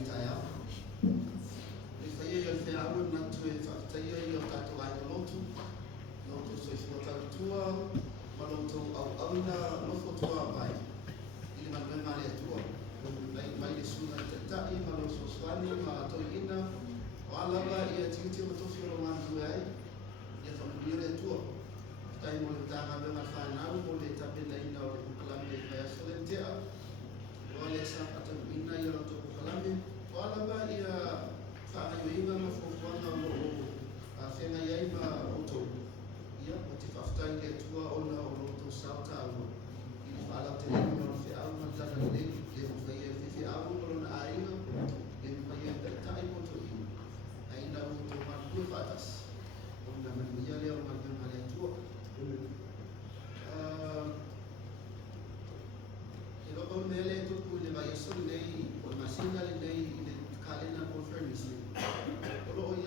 Itaya. If I hear your I would not do it. If I hear your tattoo, I don't know to say what I tour, Maloto, Auna, Lofotua by Iliman Maria tour. Like my Suna Tata, Maloso Swani, Matoina, Alaba, yet you tell to feel one way, yet from the tour. Time on the time I'm fine now, or they tap in the India or Columbia by a solitaire. Or let's have at a midnight or to Columbia. Alaba, Fanaima for one or Fenayama Auto. Yeah, but if after I get to Ona or to South Town, if I have to live on the album, then I live if the album on Aina, then I have the time to him. I know to one good fathers. On the Maria or Maria tour. On Mele to pull the Sunday or Masina Day in the calendar conference. Or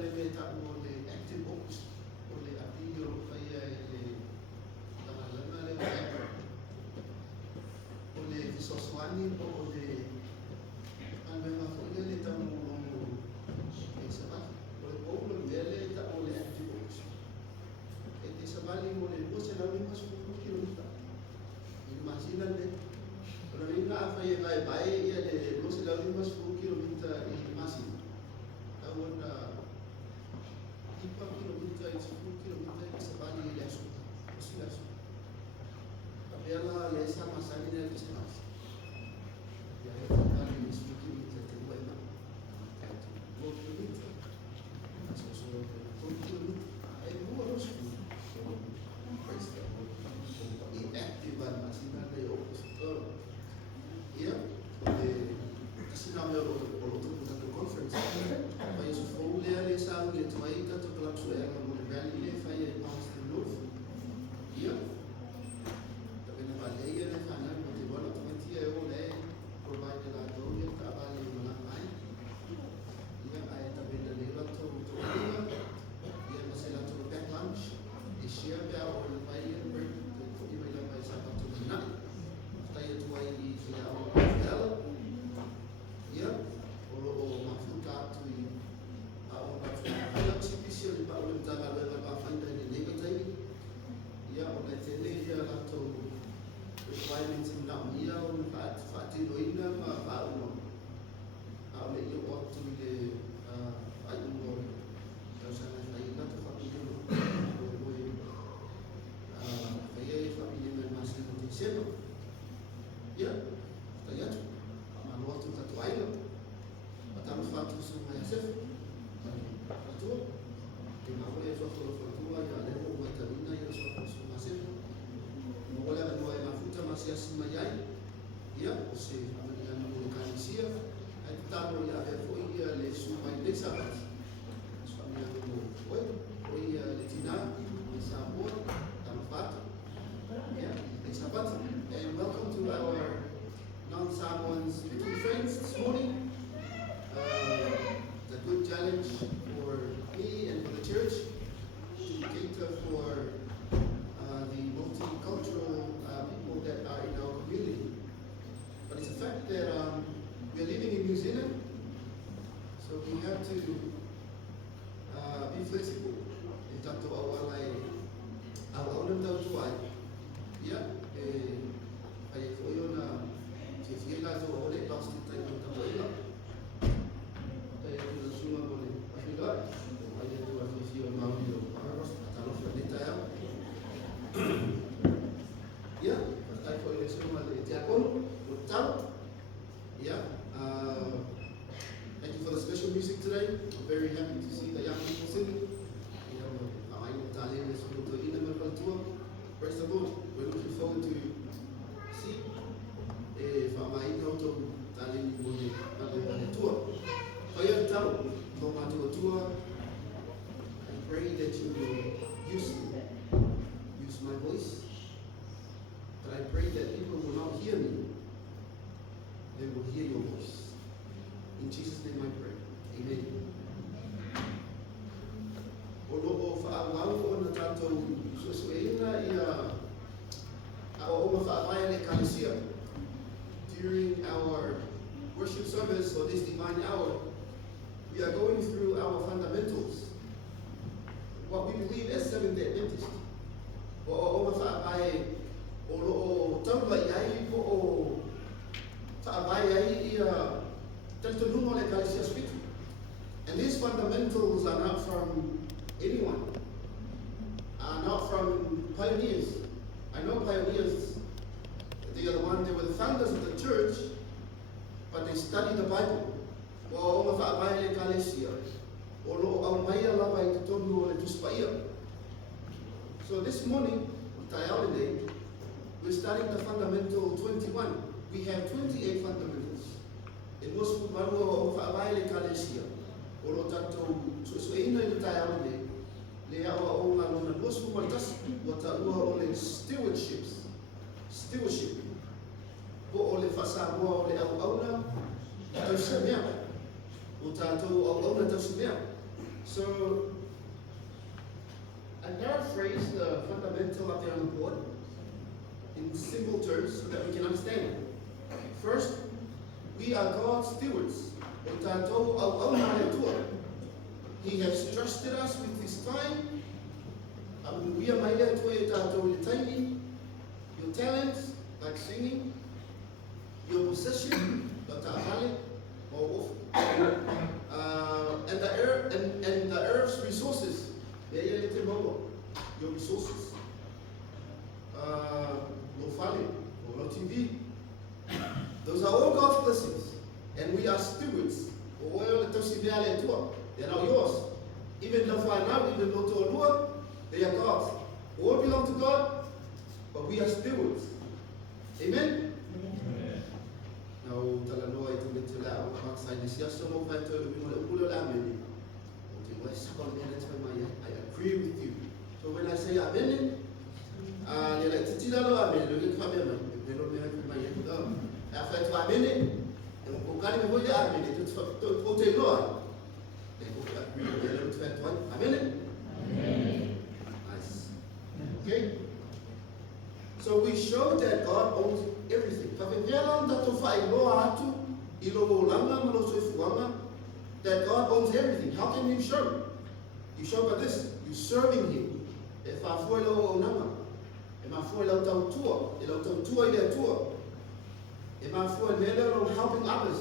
Lemeta or the active books or the appeal of the Soswani or the Almema for the Tamu or the Old Mele or the active books. It is a valley or the Ocean for kilometer. Imagínate, pero venga a fallar vai e ele não se dá umas quilômetros e máximo. Agora, tipo quilômetros e quilômetros se vai e ele ajuda, isso ajuda. A bela lesa massagem é que se faz. E aí vai e isso quilômetros tem o ema. O quilômetro, as pessoas o quilômetro, aí boa nos active masina de opositor. Yeah, the outro conference. Mas o fogo dele sabe que tu aí tanto pela sua ela no velho ele faz pass de novo. Yeah, também na baleia né fana porque bola também tinha eu né provide lá todo o trabalho lá mais. Yeah, aí também da lei lá todo yeah, mas ela todo back lunch e share bia ou vai Saya tuai di Siaki dela, ya, kalau mafuta tu, awak mafuta spesial di bawah jaga jaga bafan dari negatif, ya, oleh jadi dia atau requirements nak dia, orang fatih doina, awak oleh you ought to be I don't know, kalau saya nak tu fatih dulu, saya fatih masih siapa? Ya, saya tu, malu tu tak tuai lo. Batam fatu semua Yosef, fatu, di mana dia suatu fatu ya, lemo buat terina ya suatu semua Yosef. Mula kan buat mafuta masih semua jai, ya, usi, amannya menggunakan sia, itu tahu ya, foi ya lesu main desa, suami yang foi ya letina, sabor, tanpa ya, sahabat. And welcome to our non-Samoans little friends this morning. It's a good challenge for me and for the church to cater for the multicultural people that are in our community. But it's a fact that we're living in New Zealand, so we have to be flexible in terms of our own yeah. Ay foi na se fiela do ole plastic tai no tabuela. Tai no suma bole. Afila. Ay do afisio maudio. Atalo flaneta ya. Ya, tai foi le suma de diakon, hotel. Yeah. Thank you for the special music today. I'm very happy to see the young people singing. You know, I know Italian is going to in the culture. First of all, we're looking forward to see if I'm out of Tallinn on the tour. Kaya tahu, kung mato tour, I pray that you will use my voice. But I pray that people will not hear me; they will hear your voice. In Jesus' name, I pray. Amen. O fa'awau o na tātou susueina ia o mawha'awai le kalesia. During our worship service on mine hour, we are going through our fundamentals. What we believe as Seventh-day Adventist. O whaapai o taula iai o whaapai ai ia talitonumo le Kalesia Spitu. And these fundamentals are not from anyone, are not from pioneers. I know pioneers, they were the founders of the church, but they studied the Bible. O whaapai le Kalesia. So this morning, we're starting the fundamental 21. We have 28 fundamentals. In most stewardship. So, I paraphrase the fundamental up there on the board in simple terms so that we can understand it. First, we are God's stewards. He has trusted us with His time. We are your talents, like singing, your possession, and the earth's resources. Your resources. No falling, no TV. Those are all God's blessings. And we are stewards. They're not yours. Even though to Lord, they are God's. All belong to God, but we are stewards. Amen? Now, I agree with you. So when I say amen, you're like, nice. Okay? So we show that God owns everything. That God owns everything. How can you show? You show by this. You're serving Him. If I follow Onama, if I follow Tautua, if I follow Tautua, if I follow helping others,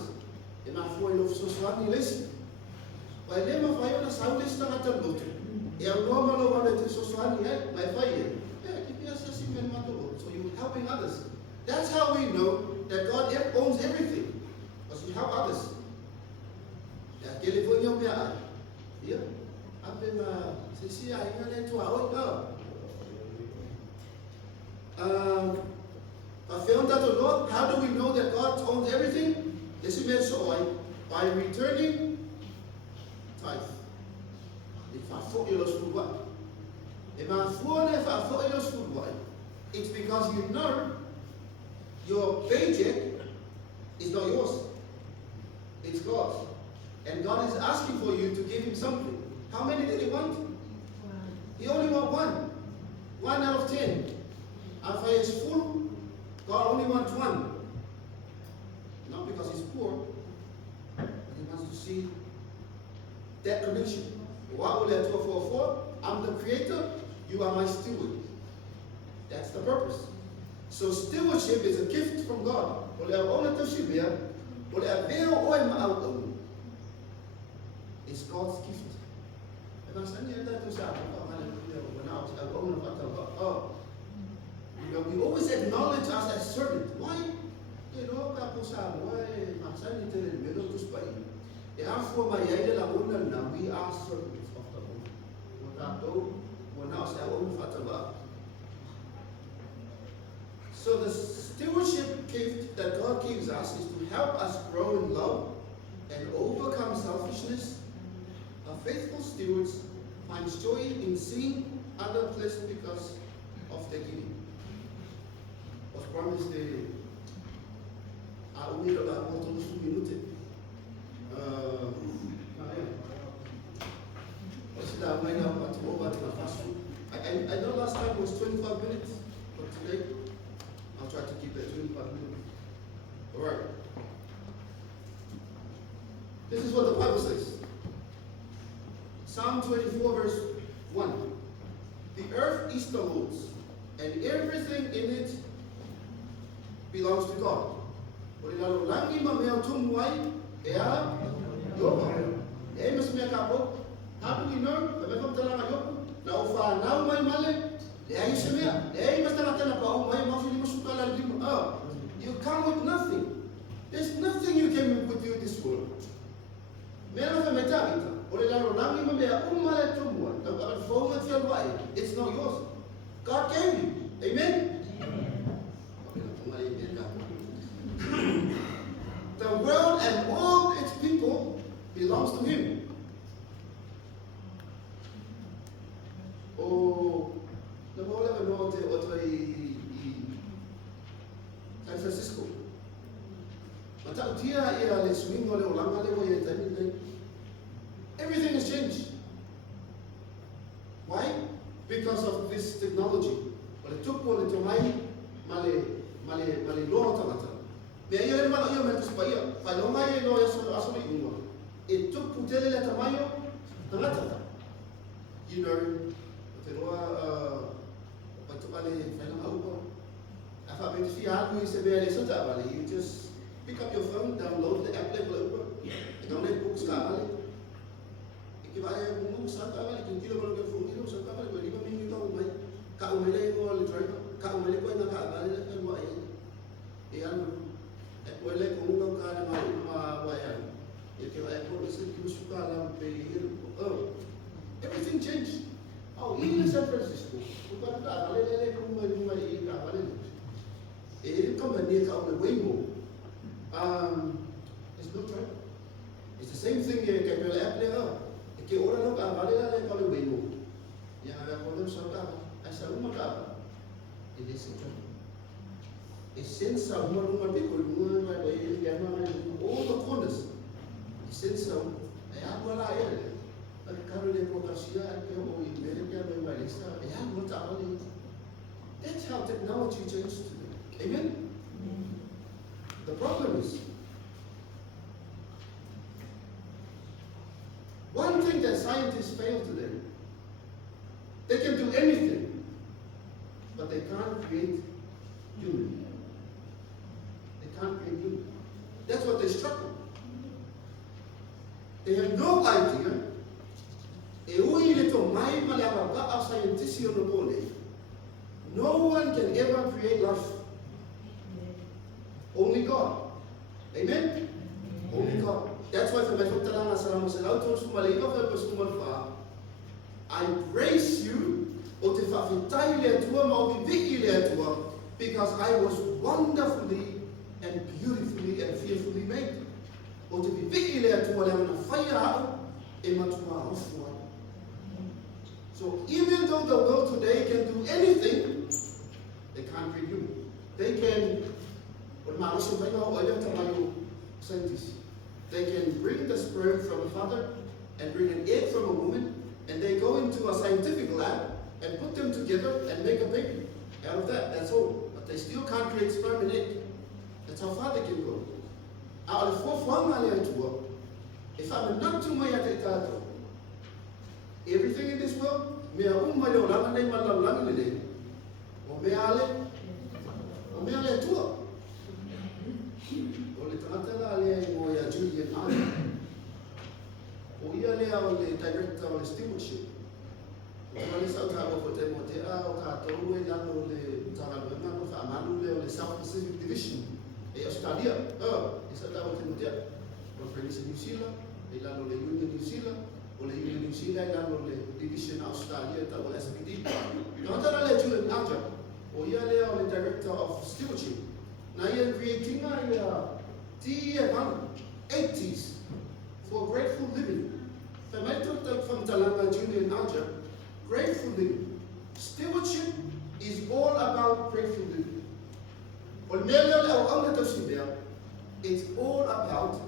if I follow Soswani listen. By them of Iona Sound list at the boat. If normal one at Soswani, my fire. So you're helping others. That's how we know that God owns everything. Because we help others. California, yeah. Up in I found that the Lord, how do we know that God owns everything? This is by returning tithe. If I thought you lost food, if I thought you lost food, it's because you know your paycheck is not yours. It's God's. And God is asking for you to give Him something. How many did He want? He only wants one. 1 out of 10. If He is full, God only wants one. Not because He's poor, but He wants to see that connection. I'm the creator, you are my steward. That's the purpose. So stewardship is a gift from God. It's God's gift. We always acknowledge us as servants. Why? We are servants of the Lord. So the stewardship gift that God gives us is to help us grow in love and overcome selfishness. Faithful stewards find joy in seeing others blessed because of their giving. Was promised I know last time was 25 minutes, but today I'll try to keep it 25 minutes. All right. This is what the Bible says. Psalm 24 verse 1. The earth is the Lord's, and everything in it belongs to God. How do we know? You come with nothing. There's nothing you can with you in this world. It's not yours. God gave you. Amen? The world and all its people belongs to Him. Oh, the whole of the world San Francisco. Everything has changed. Why? Because of this technology. It took you know, you just pick up your phone, download the app, everything changed. Oh, even in San Francisco, it's no trouble. It's the same thing all the corners. That's how technology changed today. Amen? The problem is, one thing that scientists fail today, they can do anything, but they can't create human. They can't create human. That's what they struggle. They have no idea. No one can ever create life. Only God. Amen? Only God. That's why I praise you because I was wonderfully and beautifully and fearfully made. So even though the world today can do anything, they can't create human. They can, scientists, they can bring the sperm from a father and bring an egg from a woman, and they go into a scientific lab and put them together and make a baby out of that. That's all. But they still can't create sperm and egg. That's how far they can go. If I'm not too much at everything in this world, South-Pacific Division. Australia, New Zealand, Union New Zealand, or the Union New Zealand, Division Australia, SPD. Not only Julian Alger, or the Director of Stewardship. Now you're creating a 80s for grateful living. From Talanga, Julian Alger, grateful living. Stewardship is all about grateful living. It's all about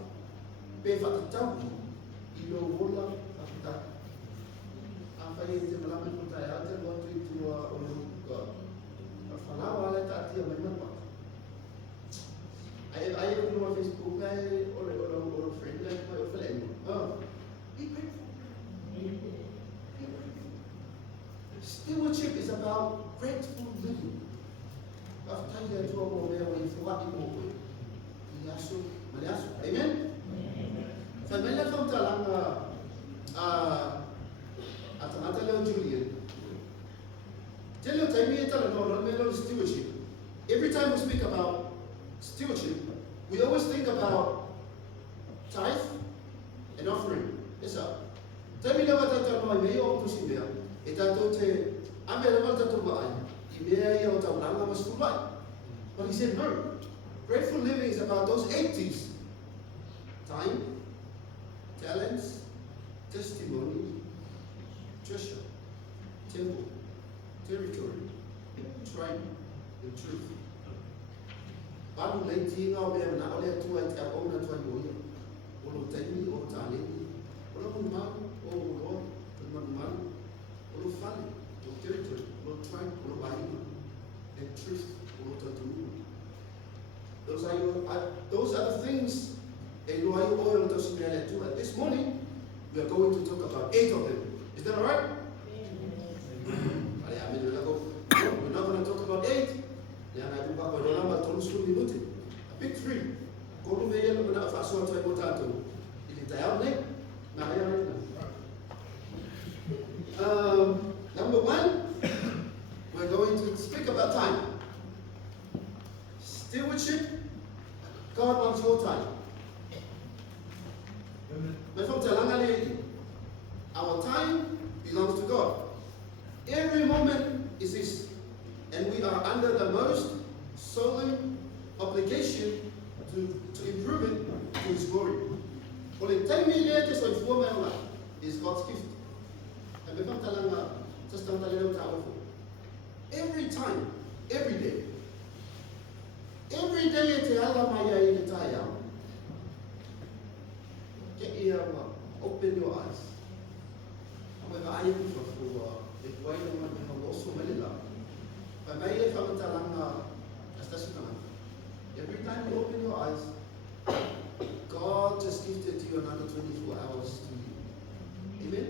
I have no Facebook or a friend like my friend. Amen? Familia from Talanga at another Julian. Tell your time stewardship. Every time we speak about stewardship, we always think about tithe and offering. Yes, sir. Tell me what I tell my mayor to see there. It I told you, I'm a level to buy. He may or Talanga was full life. But he said, no. Grateful living is about those 80s. Time, talents, testimony, treasure, temple, territory, tribe, and truth. Baru leiti ngau be na ole tu ai ta ona tu ai o tani o tani o man o ro man o fale o territory o tribe o baima and truth o tatu. Those are the things. This morning, we are going to talk about 8 of them. Is that all right? We're not going to talk about 8. A big 3. Number 1, we're going to speak about time. Stewardship. God wants your time. Our time belongs to God. Every moment is His. And we are under the most solemn obligation to improve it to His glory. Only 10 million is God's gift. Every time, every day. Every day, open your eyes. Every time you open your eyes, God just gifted you another 24 hours to live. Amen?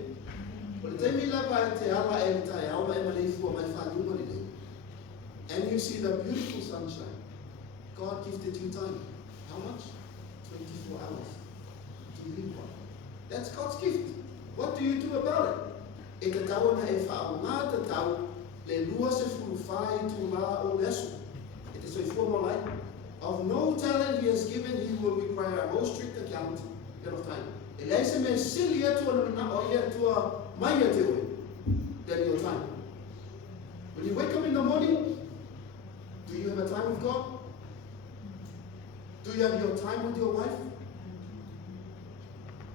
And you see the beautiful sunshine. God gifted you time. How much? 24 hours to live one. That's God's gift. What do you do about it? It is a formal life. Of no talent He has given, He will require a most strict account of time. Than your time. When you wake up in the morning, do you have a time with God? Do you have your time with your wife?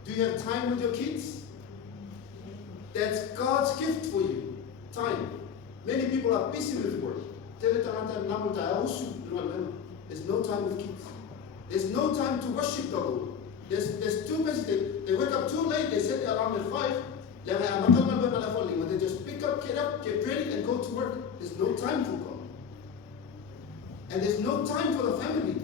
Do you have time with your kids? That's God's gift for you. Time. Many people are busy with work. There's no time with kids. There's no time to worship the Lord. There's too busy. They wake up too late. They set the alarm at 5. They just pick up, get ready, and go to work. There's no time for God. And there's no time for the family.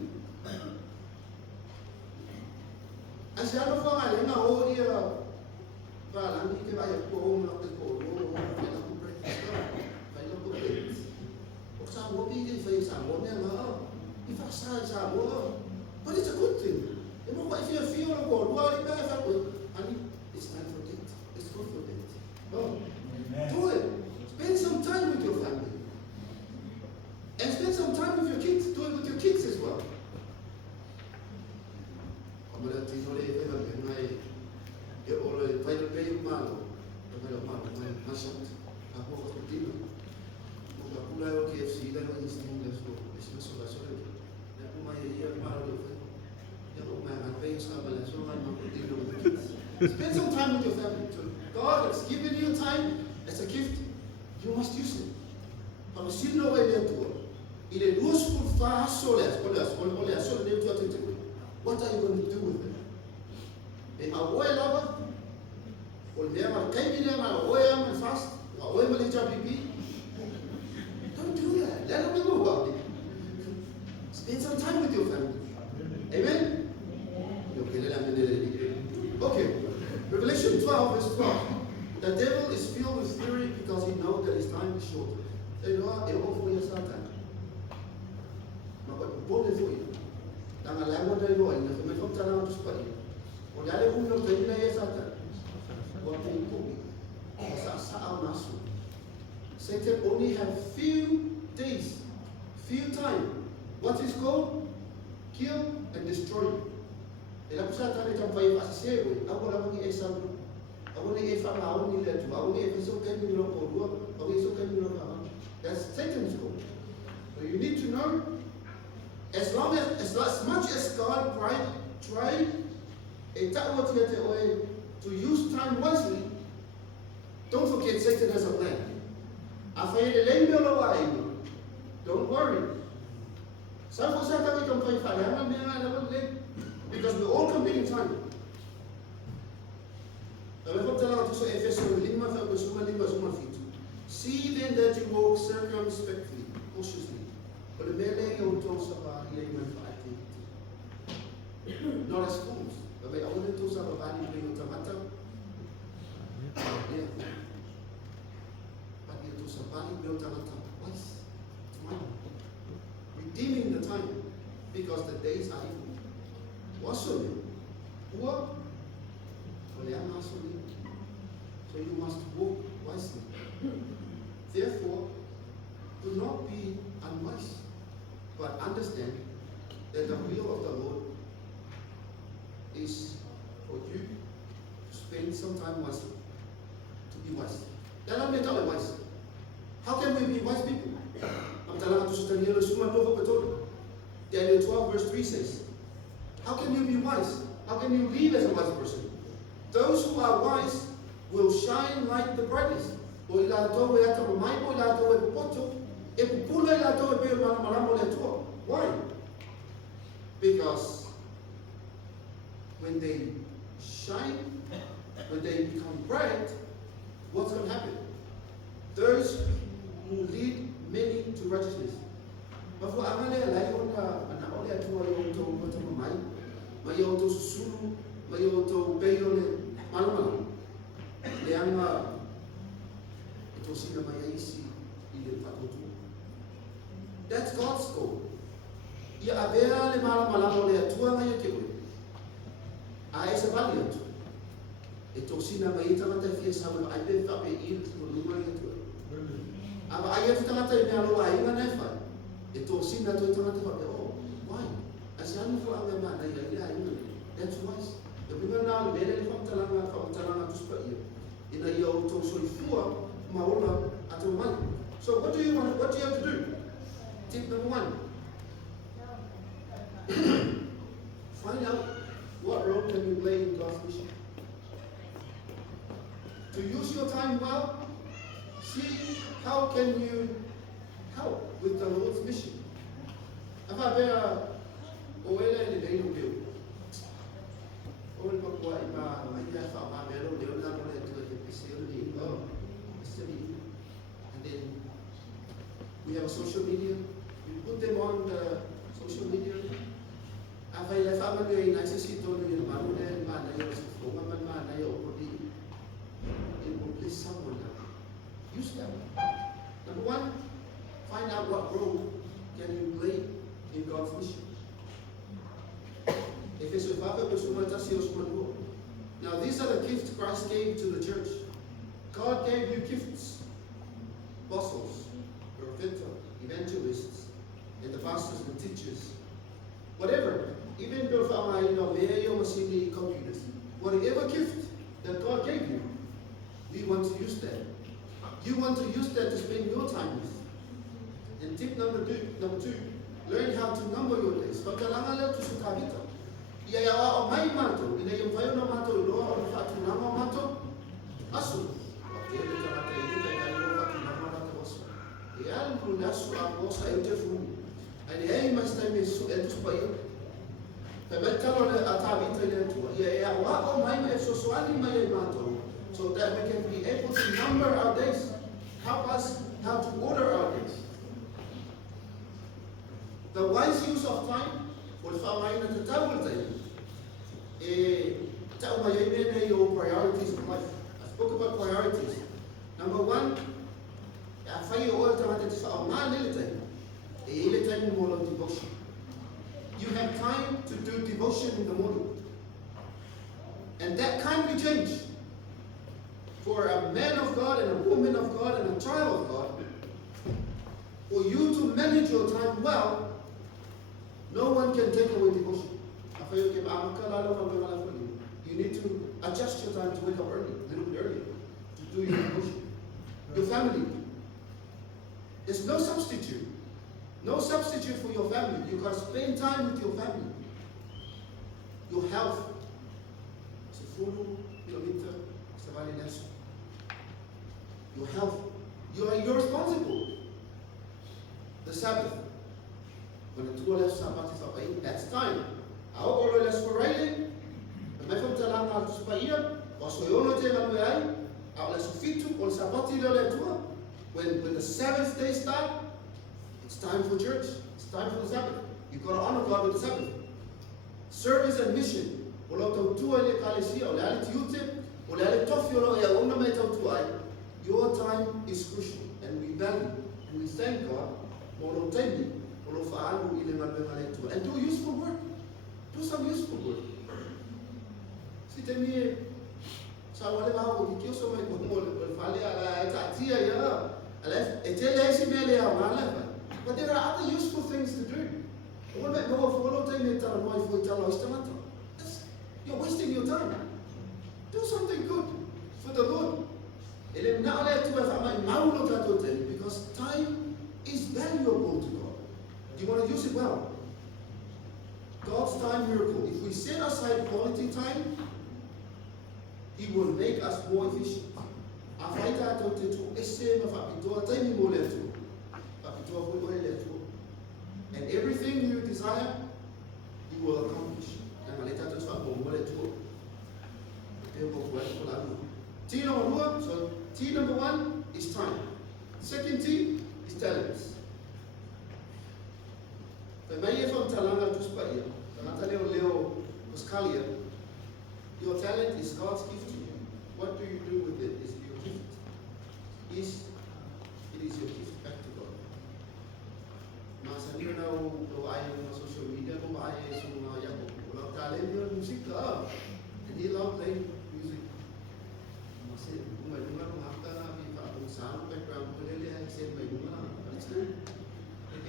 But it's a good thing. If you feel it's time for date. It's good for date. No. Do it. Spend some time with your family. And spend some time with your kids. Do it with your kids as well. Spend some time with your family. God has given you time as a gift. You must use it. What are you going to do with it? Don't do that. Let them know about it. Spend some time with your family. Amen? Okay. Revelation 12, verse 12. The devil is filled with fury because he knows that his time is short. supaya. Oleh ada umur terina ya sata. Waktu itu saat masuk. Satan only have few days, few time. What is called? Kill and destroy. Ela precisa estar então vai fazer agora vamos essa agora é falar a unir tu agora é isso que ele não pode agora isso que ele não pode. That's Satan's goal. So you need to know as much as God tried to use time wisely, don't forget Satan has a plan. Don't worry. Because we're all competing time. See then that you walk circumspectly, cautiously. Not as fools. But I want to say about tomato. Yeah. But you do somebody built twice. Redeeming the time because the days are evil. What's so new? What? So you must walk wisely. Therefore, do not be unwise, but understand that the will of the Lord is for you to spend some time wisely, to be wise. Then I'm not wise. How can we be wise people? Daniel 12 verse 3 says, how can you be wise? How can you live as a wise person? Those who are wise will shine like the brightness. Why? Because when they shine, when they become bright, what's going to happen? Those who lead many to righteousness. That's God's goal. Why? That's wise. So what do you have to do? Tip number 1. Find out what role can you play in God's mission. To use your time well, see how can you help with the Lord's mission. And then we have social media. We put them on the social media. It will please someone else. Use them. Number 1, find out what role can you play in God's mission. Now these are the gifts Christ gave to the church. God gave you gifts. Apostles, prophets, evangelists, and the pastors and teachers. Whatever. Even computers. Whatever gift that God gave you, we want to use that. You want to use that to spend your time with. And tip number 2, learn how to number your days. So that we can be able to number our days, help us how to order our days. The wise use of time will find at the table time. Your priorities in life. I spoke about priorities. Number 1, devotion. You have time to do devotion in the morning. And that can't be changed. For a man of God and a woman of God and a child of God, for you to manage your time well, no one can take away devotion. You need to adjust your time to wake up early, a little bit earlier, to do your devotion. Your family. There's no substitute. No substitute for your family. You can spend time with your family. Your health. Your health. You're responsible. The Sabbath. When the two left Sabbath is up, that's time. Our all less for writing. The method to learn how to spire. Was we all take on the eye. Our less fit to all Sabbath. When the seventh day starts, it's time for church. It's time for the Sabbath. You've got to honor God with the Sabbath. Service and mission. Your time is crucial, and we value and we thank God. And do useful work. Do some useful work. But there are other useful things to do. You're wasting your time. Do something good for the Lord. Because time is valuable to God. Do you want to use it well? God's time miracle. If we set aside quality time, He will make us more efficient. And everything you desire, you will accomplish. So T number one is time. Second T is talents. Your talent is God's gift to you. What do you do with it? Is it your gift? It is your gift back to God. Masanya daw ay social media mo ba ay sumaya mo. Wala talent yung music ka. Hindi lang play music. Kasi may mga hafta may sound background ko nila ay say may mga alis.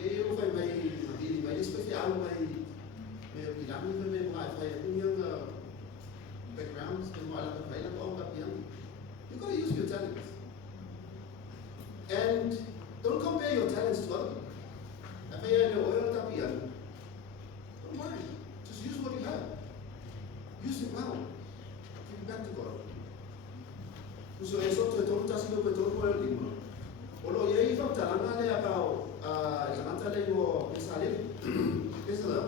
Eh yung may special may bilang may mga yung backgrounds and all of the you gotta use your talents. And don't compare your talents to others. Don't worry. Just use what you have. Use it well. Give it back to God. So eso to tasilo ko to ko limo. Olo ye ifam talanga le about jamantale mo misale. Kesala.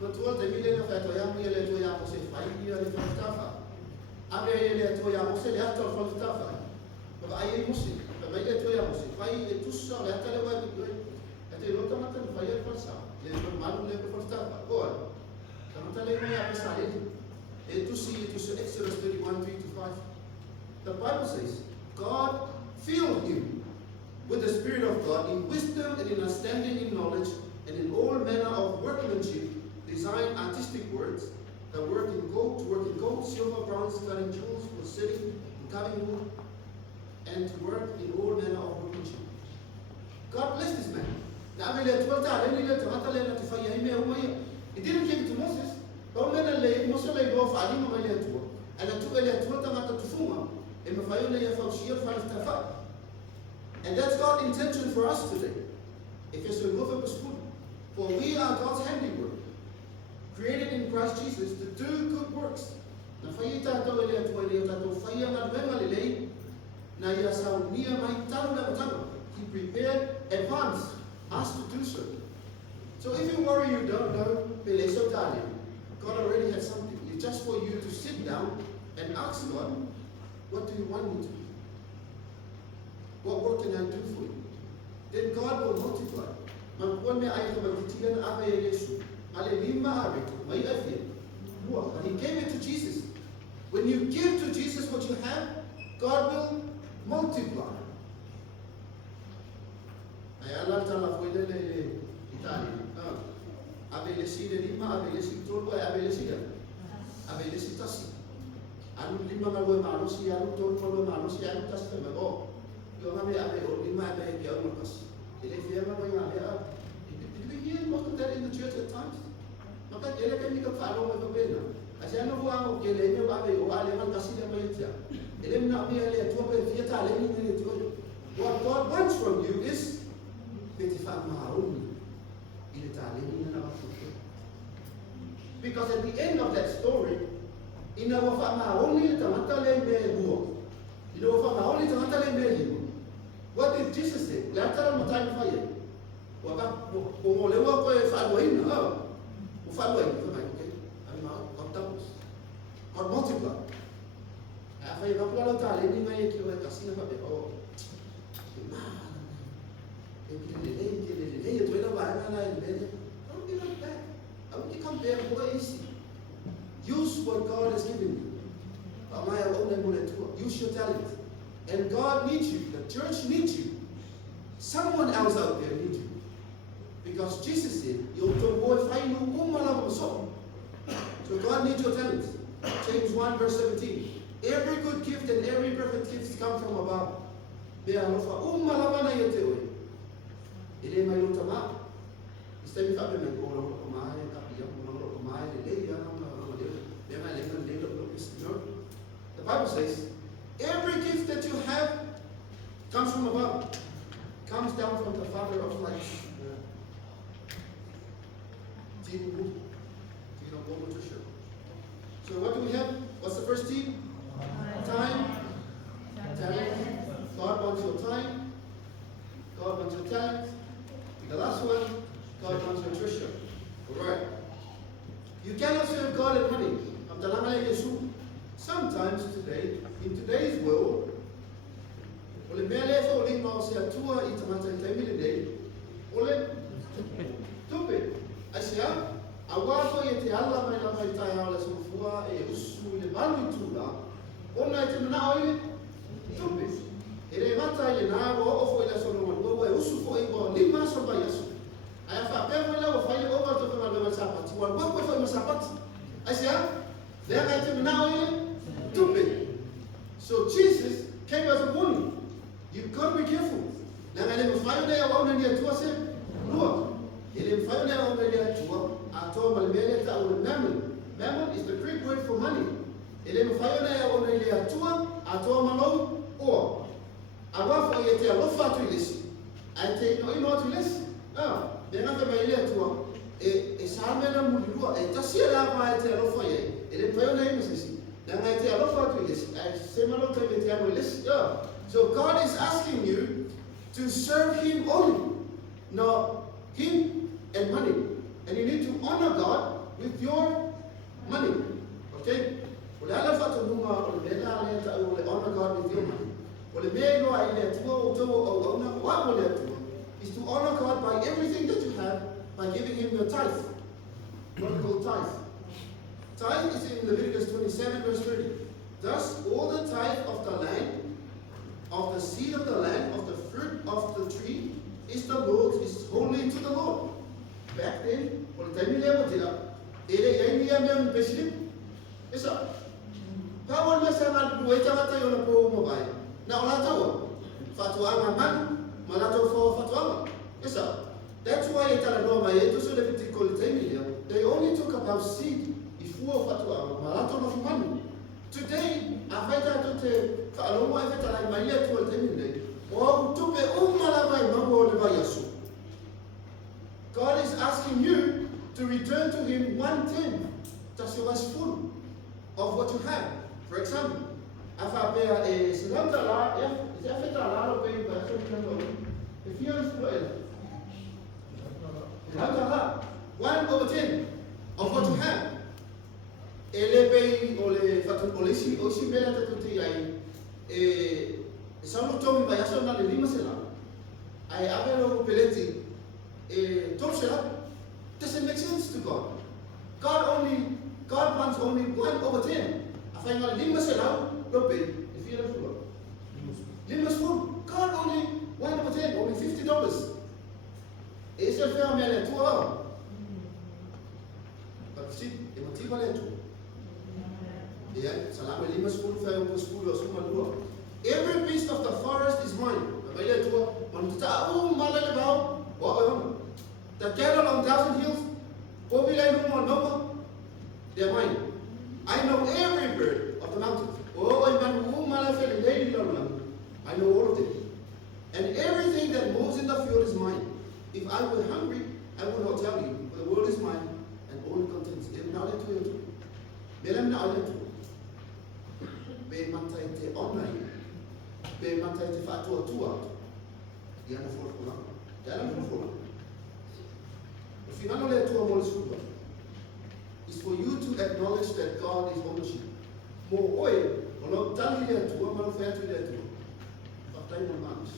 No tuwa de mile na fato ya mi le to ya mo se fai ya le fastafa. Abe le to ya mo se le after fastafa. Ba ai mo se. Ba ile to ya mo se fai e tu so le atale wa de. Ate lo ta mata fai ya falsa. Le no malu le fastafa. Ko. Tamantale mo ya misale. E tu si Exodus 31:3-5. The Bible says, God filled him with the Spirit of God in wisdom and in understanding, in knowledge, and in all manner of workmanship, design artistic works, that work in gold, silver, bronze, cutting jewels, for setting, cutting wood, and to work in all manner of workmanship. God blessed this man. He didn't give it to Moses. And that's God's intention for us today. For we are God's handiwork, created in Christ Jesus to do good works. He prepared advance us to do so. So if you worry you don't know, God already has something. It's just for you to sit down and ask God, what do you want me to do? What work can I do for you? Then God will multiply. But He gave it to Jesus. When you give to Jesus what you have, God will multiply. lesi tasi. Anu lima malue malusi, anu tolu malue malusi, anu tasi pe mago. Yo ngame ame o lima ame ke anu kas. Ele fia ngame ngame a. Did we hear most of that in the church at times? Maka ele kan nika falo me pena. Asi anu buang ke le me ame o ale man kasi le me tia. Ele na me ele tu pe fia ta le ni me tu. What God wants from you is 55 maharuni. Ile ta le ni na ba. Because at the end of that story, ina wafama only tamata le me huo. Ina wafama only tamata le me hiwo. What did Jesus say? Latara matai fire. Waka mo le wa ko e fa lo ina. O fa lo ina fa okay. Ami ma contamos. God multiply. A fa ina kula ta le ni mai ki wa kasina fa be o. Le to ina ba na le. Don't be like that. I want you to come there more easy. Use what God has given you. Use your talent. And God needs you. The church needs you. Someone else out there needs you. Because Jesus said, so God needs your talent. James 1 verse 17. Every good gift and every perfect gift come from above. The Bible says, every gift that you have comes from above, comes down from the Father of lights. So what do we have? What's the first T? Time. Talent. God wants your time. God wants your talent. The last one, God wants your treasure. Alright. You cannot serve God and money. Sometimes today, in today's world, so Jesus came as a warning. You've got to be careful. Mammon is the Greek word for money. I take no ino to listen. Dengan familia tua, samela mulua, tasia pa te alo foye. Ele payo na imisi. Dengan te alo fa to listen. Semalo te te alo listen. So God is asking you to serve Him only, not Him and money. And you need to honor God with your money. Okay? Honor God with your money. Is to honor God by everything that you have, by giving Him your tithe. What we call tithe. Tithe is in Leviticus 27 verse 30. Thus all the tithe of the land, of the seed of the land, of the fruit of the tree, is the Lord's, is holy to the Lord. Back then, when the time that's why they only talk about seed before today, God is asking you to return to Him 1/10, just so as full of what you have. For example, if I pay one over 10 of what you have. Doesn't make sense to God. God wants only 1 over 10. God only 1 over 10, only $50. It's a fair man at 2 hours. But see, it will Yeah, salama lima school fa ko school o suma dua. Every beast of the forest is mine. Baile tua, on ta mala le bao, wa the cattle on 1,000 hills, they're mine. I know every bird of the mountains. I know all of them. And everything that moves in the field is mine. If I were hungry, I would not tell you, for the world is mine and all it contains. Is for you to acknowledge that God is ownership. More oil, or tell you that to one fair to that to. Time on months.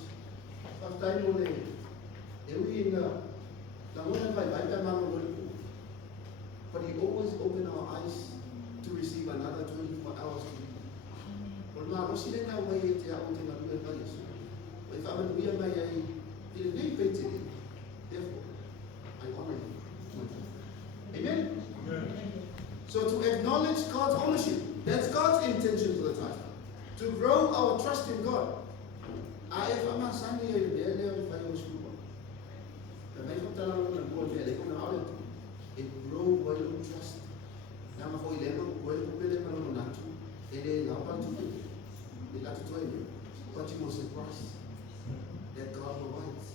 Time on day. We in the one by but he always open our eyes to receive another 24 hours to read. But now, see that now way it out in the values. If I'm a weird by a therefore, I honor you. Amen? So to acknowledge God's ownership, that's God's intention for the time. To grow our trust in God. I am a Sunday in the area of my school. The make of Talon and go there, they come out it grow while you trust. Now for 11, well, put them on that too. They now want to do. They like to tell you. But you must surprise that God provides.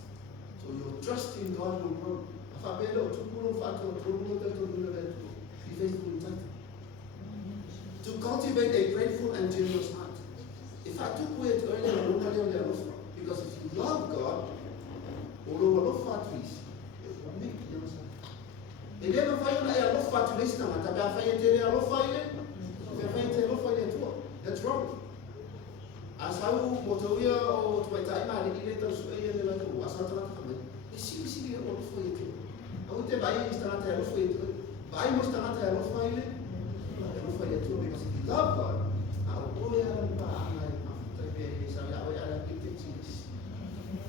So your trust in God will grow. To cultivate a grateful and generous heart. If I took away it earlier, I don't know because if you love God, although I love fatties, it will make you understand. And then if I love fatties, that's wrong. As how Motoria or to my time, I did it as well as I see all for it. I would buy it, start to have for it. Buy must start to have for it. Because if you love God,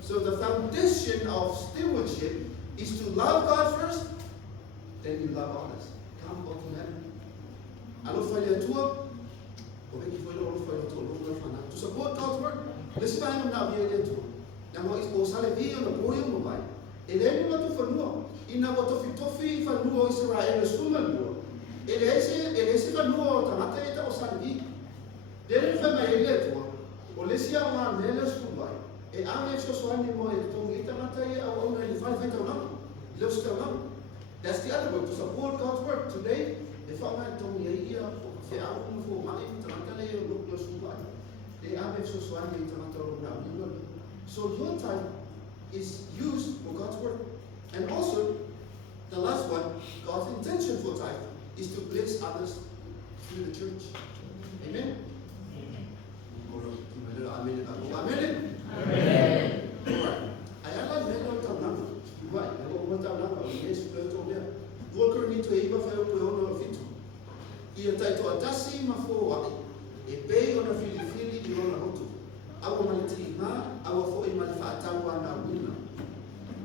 so the foundation of stewardship is to love God first, then you love others. Come go to heaven. I look for your tour. To support God's work. Let's find them now here too. Now it's also a video on the podium mobile. And then you want to follow. In our toffee for Nuo Israel and Suman. It is a Nuo Tamata or Sandy. Then if I may let one, Olesia one, Melas Kumbai. And I'm just one more to get a Mataya or only 5 Just alone. That's the other word to support God's work. Today, if I had told me a year for money, Tamatale look your Subai. They are just one now. So your time is used for God's work. And also, the last one, God's intention for time is to bless others through the church. Amen? Amen. Amen. Amen. I like men on top number. Right. I want to number. Yes, Walker need to even fail to honor fit. He tried to attach him for a bay on a Philly, you know, our Maltina, our for him and Fatawana winner.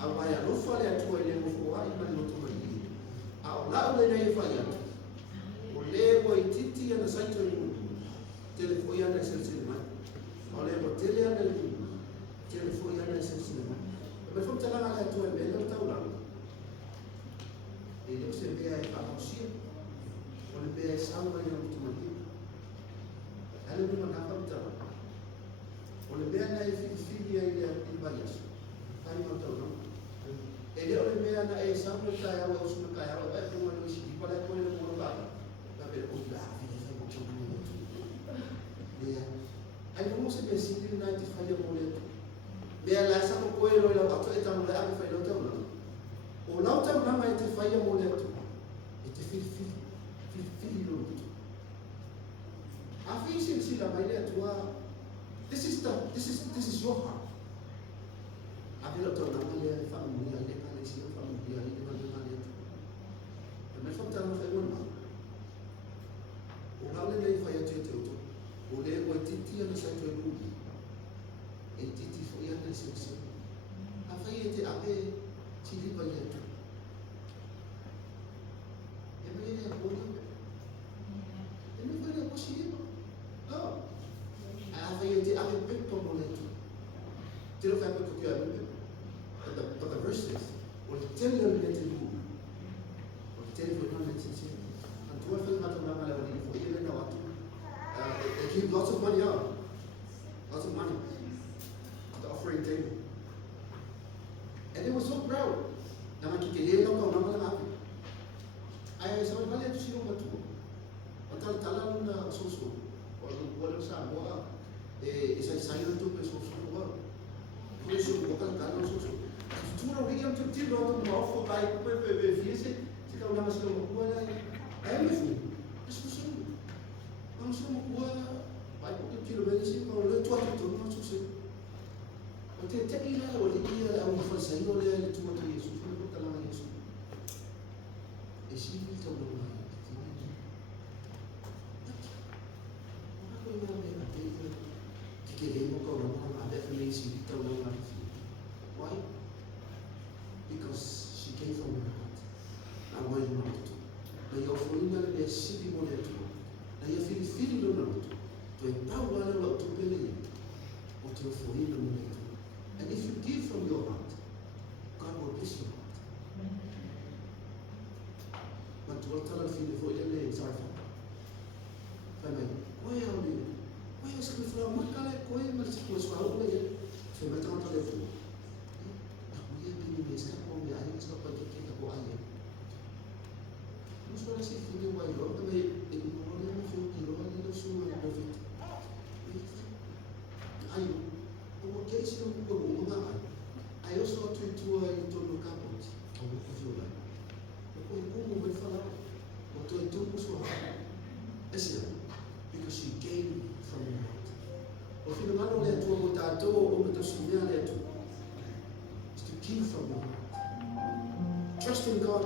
Our Rufale at 2 a.m. for him. Our loud and fire. Ole Titi and the Sanctuary. Telephone and Cinema. Ole Botelia and Telephone and Cinema. But from Talana to a better town. It looks a bear about sheep. Or a bear somewhere to my hip. I don't know how to tell. Or the bear knife in Bayas. I don't know. And the only bear I somewhere I was to Kaya, everyone was people I call them more about. I almost be sitting 95 years old. There are some boy or after a time I find out. Or now, time I fire more than it is 50. I think you see that my dad this is your heart. I feel like family, I see your family, and sometimes I wonder. How did they fire to or they were Titi and the Central Movie? A Titi for your necessity. I find it a bit chilly by yet. Every day, everybody was she. Tell the family could you but the verse says, will tell you let it move. Will tell you not let it change. And to a film matter for even know what they give lots of money out. Lots of money to the offering table. And they were so proud. Now I can get happy. I said, well, I see what to Tell so. Or what else I want. Is a silent to so. Isso o local da nossa cultura original tem tido um novo vai se cada uma se uma coisa é mesmo isso não se uma coisa vai por tiro bem assim para o tudo não sucede até tem lá o dia é um falsaio olha tudo que isso não está lá isso esse então não Why? Because she came from her heart. I want you to. Na yo foi na be sibi moleto. Na yo fili no no. To empower wala to pele. O to foi no moleto. And if you give from your heart, God will bless your heart. But to tell us fili foi ele zarfa. Why are you? Why is it from what kind of coin must it was out there? So I don't tell you. We have been in this home, I think it's not like you can't go on. Who's going to say for you why you're the way in the morning of you, you're a little sooner of it. I also want to look up at you like. Because she came from your heart. If you don't let go of that door, is to give from your heart. Trust in God.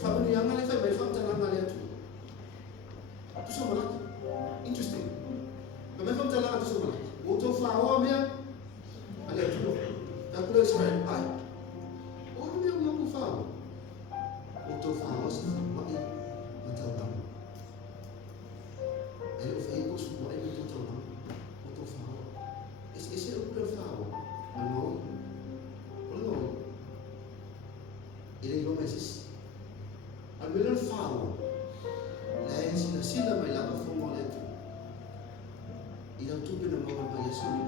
Family young man, if I may find a to someone interesting. But if I'm telling to someone, go to flower me, I let you know. That place right by. Oh, me, I'm not found. Go to flowers, money, until them. And if I go to what I do to them, go to flower. Is it a good flower? No. No. It ain't no message. A little flower. Lies in a sila may lava from all that. Ilang tubig na mga payasun.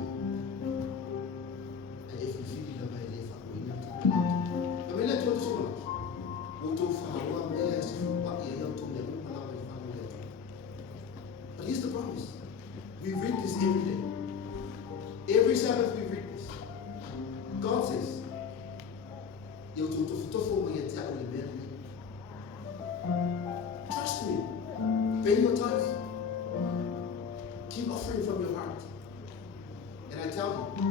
And if you feel the way they fuck with you, I mean, let's go to someone. Go to flower, may I see what you have to them. But here's the promise. We read this every day. Every Sabbath we read this. God says, you'll do to for me. Trust me. Pay your tithes. Keep offering from your heart. And I tell you,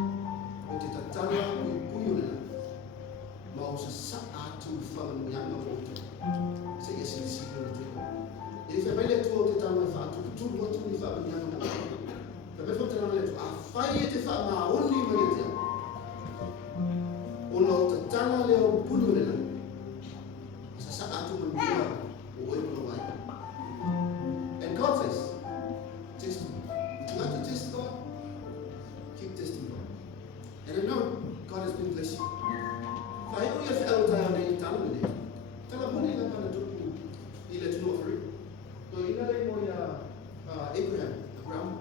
say yes, if I let go of the time I found to do what we found in the but before I fight if I'm only my Uno the tunnel leo punulena. Sa atu mandia o e and God says, test me. Would you like to test God? Keep testing God. And I know God has been blessing you. I know you have out there in town. Tell them money that man took you let you know for it. So you know Abraham,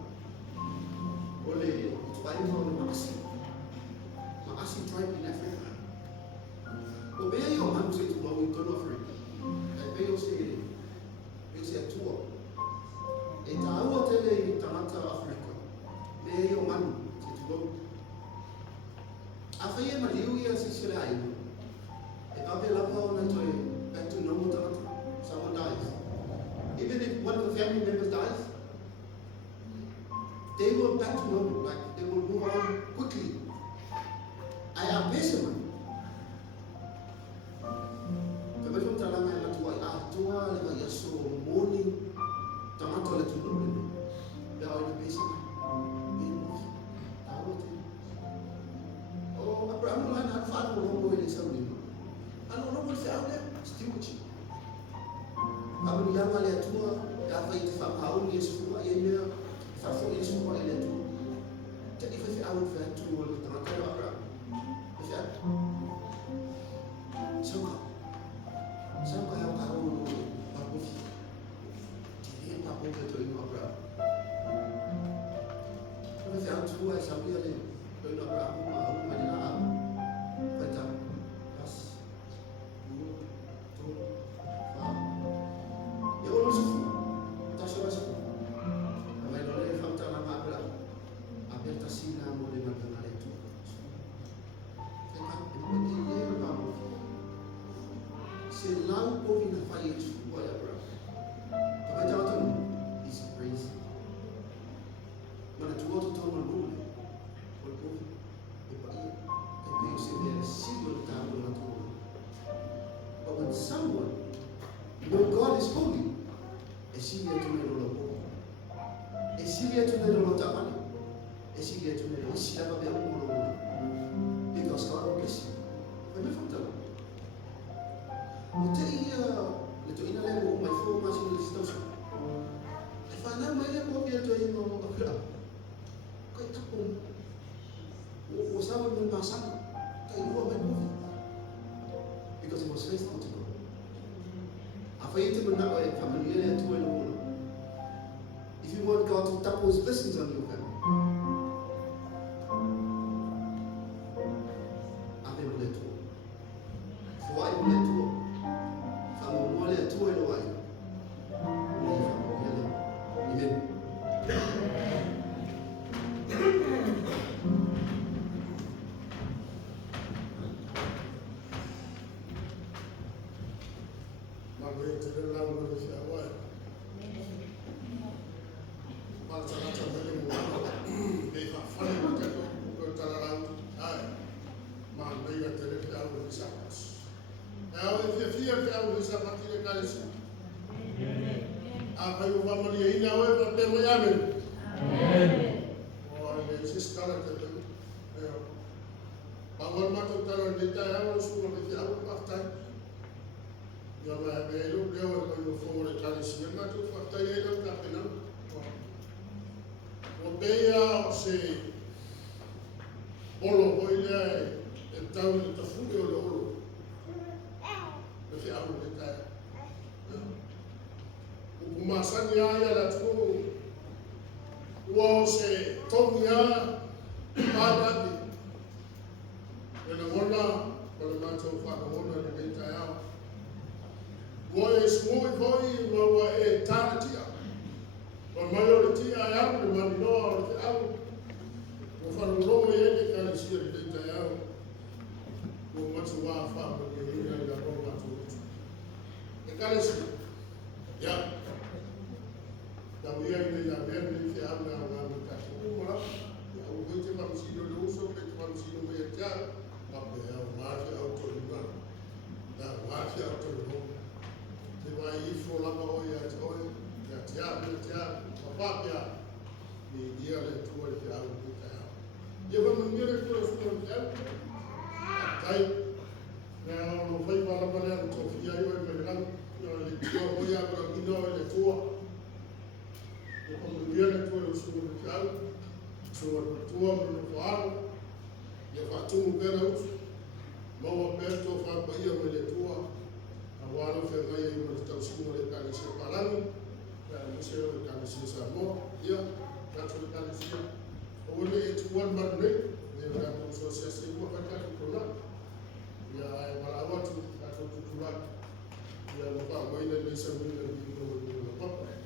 only it's buying from the Maasi tribe in Africa. Obey your man say to what we can offer it. And they say it's a tour. And I will tell you Tamata Africa. May your man say to go. After you, my years is your life. If I be love on back to normal, someone dies. Even if one of the family members dies, they will back to normal, like they will move on quickly. I am patient. The better than I am to Atua, like a so morning, Tomato let you know. They are the patient. Oh, Abraham, I not found a long way in something. I don't know what's out there, still with you. I will young a tour, I fight if I'm out, yes, for a year, if I fall is for a little. Jadi fasi awal fatu wala tangata abra. Fasi at. Sangka yang karo papufi. Jadi papu betul ini abra. Fasi at tua sampai ada. Kalau abra aku mau mana am. Baca pas. Ya Allah sufu. Tak salah sufu. Ramai orang yang fakta nama abra. Abel tasina mo de magana itu. Tengah ini dia baru. Selalu povi na fai itu boleh abra. Tapi jauh tu is crazy. Mana tua tu tahu mana boleh. Boleh povi. Tapi you see there single time na tu. But when someone know God is holy, esilia tu na lolo. Esilia tu na lolo tapani. Esilia tu na lolo siapa dia umur. Because God will bless you. Kami fakta. Ito ina lang mo may flow masih di situ. Ifana may mo biar tu yang mau abra. Kay tapong usawan mo masang kay mo may mo. Because he was faithful to God. Apa itu benar oleh family yang tu yang if you want God to tap His blessings on your family, apa yang boleh tu? Why boleh tu? Kamu boleh tu yang why? Amen. Apa yang kamu lihat ini awal berapa menyamin? Oh, ini sekarang tu. Bangun mata taruh di tanah awal semua kita awal partai. Jamaah belu dia awal kalau forward kali sini mata partai itu tak kenal. Obeya se bolo boleh tahun itu full bolo. Tapi awal kita. Umasan ya la tu wa se tomya pada di na wala wala ma to fa wala de ta ya wa es muy boy wa e tartia wa majority ya de man no au wa fa no ye de kan sir de ta ya wa ma to wa fa de ni na da ko ma to e kan sir ya Tawia ini ya beri ke anda orang berkata, mula, ya uji cuma mesti dulu usuk, cuma mesti dulu berjar, apa ya, masih auto juga, dah masih auto juga. Tiba ifu lama ya coy, ya tiap, apa ya, ni dia le tua le tiap kita ya. Dia mengira tu sudah tiap, tapi, kalau lupai malam malam tu dia itu mereka, le tua ya berapa le tua. Como viene todo el supermercado, sobre todo no faro, ya fatu beros, mau aperto fa paia meletua, agora foi vai ir para o segundo de carne separado, para o museu de carne sesamo, ya, para o carne sia. O ele é tuan marne, de para o sucesso do mercado colar. Ya ai para o outro, para o tutular. Ya não vai ir nesse mundo de no papa.